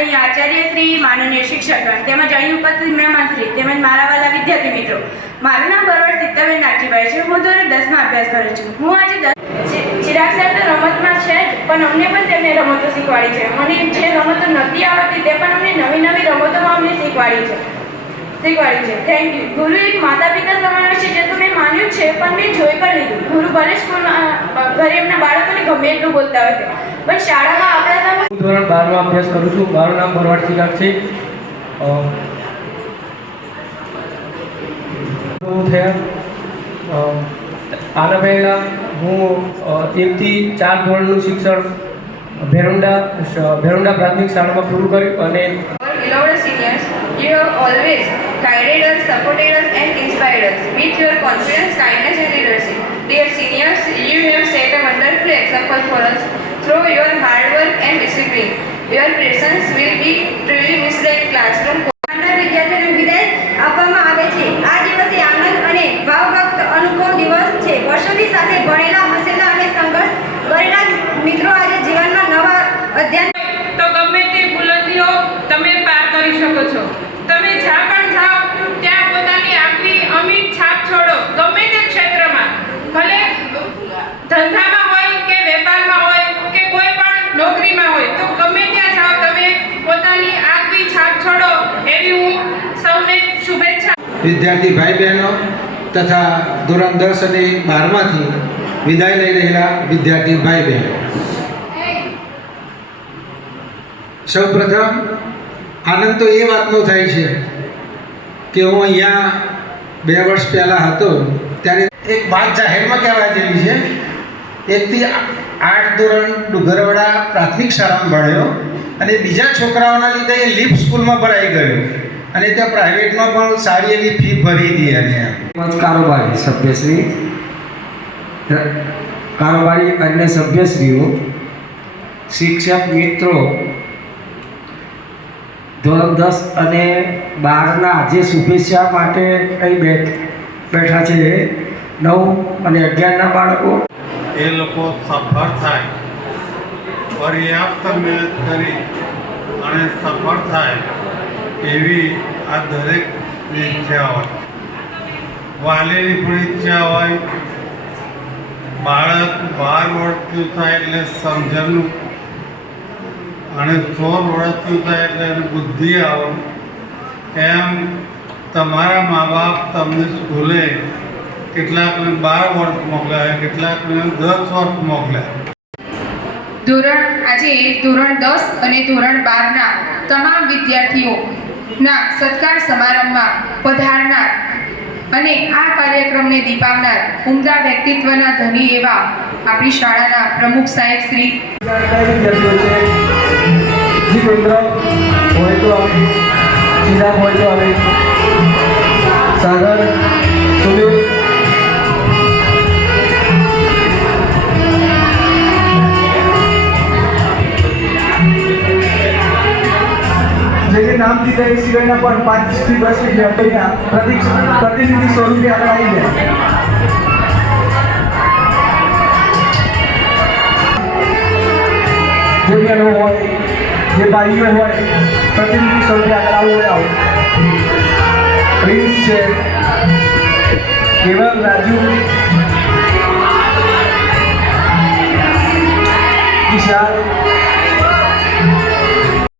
આદરણીય આચાર્ય શ્રી, માનનીય શિક્ષકગણ તેમજ અહીં ઉપસ્થિત મહેમાનશ્રી તેમજ મારા વાલા વિદ્યાર્થી મિત્રો, મારું નામ બરવડ સીતાબેન નાગજીભાઈ છે. હું ધોરણ 10માં અભ્યાસ કરું છું. હું આજે ચિરાગ સર તો રમતમાં છે જ, પણ અમને પણ તેમને રમતો શીખવાડી છે. મને જે રમતો નથી આવડતી તે પણ અમને નવી નવી રમતોમાં અમને શીખવાડી છે. Thank you. ગુરુ એક માતા પિતા સમાન છે, જે તો મેં માન્યું છે, પણ મેં જોઈ પણ લીધું. ગુરુ ભલે સ્કૂલમાં ઘરે એમના બાળકોને ગમે એટલું બોલતા હોય છે, પણ શાળામાં આપણા સામે. હું ધોરણ 12માં અભ્યાસ કરું છું. મારું નામ બરવડ ચિરાગ છે. આના પહેલાં હું 1 થી 4 ધોરણનું શિક્ષણ ભેરુંડા પ્રાથમિક શાળામાં પૂરું કર્યું. અને Beloved seniors, you have always guided us, supported us and inspired us with your confidence, kindness and leadership. Dear seniors, you have set a wonderful example for us through your hard work and discipline. Your presence will be truly missed in classroom. વિદ્યાર્થીઓને વિદાય આપવામાં આવે છે. આ દિવસ એ આનંદ અને ભાવભક્ત અનુભવ દિવસ છે. વર્ષોની સાથે ભણેલા, હસેલા અને સંઘર્ષ કરેલા મિત્રો આજે જીવનમાં નવા અધ્યાય તો ગમે તે બુલંદીઓ તમે પાર કરી શકો છો. તમે જ્યાં પણ જાઓ ત્યાં પોતાની આગવી અમિટ છાપ છોડો. ગમે તે ક્ષેત્રમાં, ભલે ધંધામાં હોય કે વેપારમાં હોય કે કોઈ પણ નોકરીમાં હોય, તો ગમે ત્યાં જાઓ તમે પોતાની આગવી છાપ છોડો એવી હું સૌને શુભેચ્છા. વિદ્યાર્થી ભાઈ બહેનો તથા ધોરણ 10 અને 12માંથી વિદાય લઈ રહેલા વિદ્યાર્થી ભાઈ બહેનો, સૌપ્રથમ આનંદ તો એ વાતનો થાય છે કે હું અહીંયા 2 વર્ષ પહેલાં હતો ત્યારે એક વાત જાહેરમાં કહેવા જેવી છે. 1 થી 8 ધોરણ ડુંગરવાડા પ્રાથમિક શાળામાં ભણ્યો અને બીજા છોકરાઓના લીધે એ લીપ સ્કૂલમાં ભરાઈ ગયો અને ત્યાં પ્રાઇવેટમાં પણ સારી એવી ફી ભરી હતી. અને કારોબારી સભ્યશ્રી, કારોબારી અને સભ્યશ્રીઓ, શિક્ષક મિત્રો, ધોરણ 10 અને 12ના આજે શુભેચ્છા માટે અહીં બેઠા છે 9 અને 11ના બાળકો. એ લોકો સફળ થાય, પર્યાપ્ત મહેનત કરી અને સફળ થાય એવી આ દરેકની ઈચ્છા હોય. વાલીની પણ ઈચ્છા હોય. બાળક 12 વર્ષનું થાય એટલે સમજણનું અને 16 વર્ષનું થાય એટલે એની બુદ્ધિ આવે. એમ તમારા મા બાપ તમને સ્કૂલે કેટલાકને 12 વર્ષ મોકલ્યા, કેટલાકને 10 વર્ષ મોકલ્યા. આજે ધોરણ 10 અને ધોરણ 12ના તમામ વિદ્યાર્થીઓના સત્કાર સમારંભમાં પધારનાર અને આ કાર્યક્રમને દીપાવનાર ઉમદા વ્યક્તિત્વના ધની એવા આપણી શાળાના પ્રમુખ સાહેબ શ્રી જીતેન્દ્ર હોય તો આવે, ચિરાગ હોય તો આવે, સાગર, સુનિલ, જેને નામ દીધા એ સિવાયના પણ 5 થી 10 વિદ્યાર્થીઓના પ્રતિનિધિ સ્વરૂપે આગળ આવી જાય. જે બહેનો હોય, જે ભાઈઓ હોય, પ્રતિનિધિ સ્વરૂપે આગળ આવો. પ્રિન્સ છે, કેવલ, રાજુ, વિશાલ,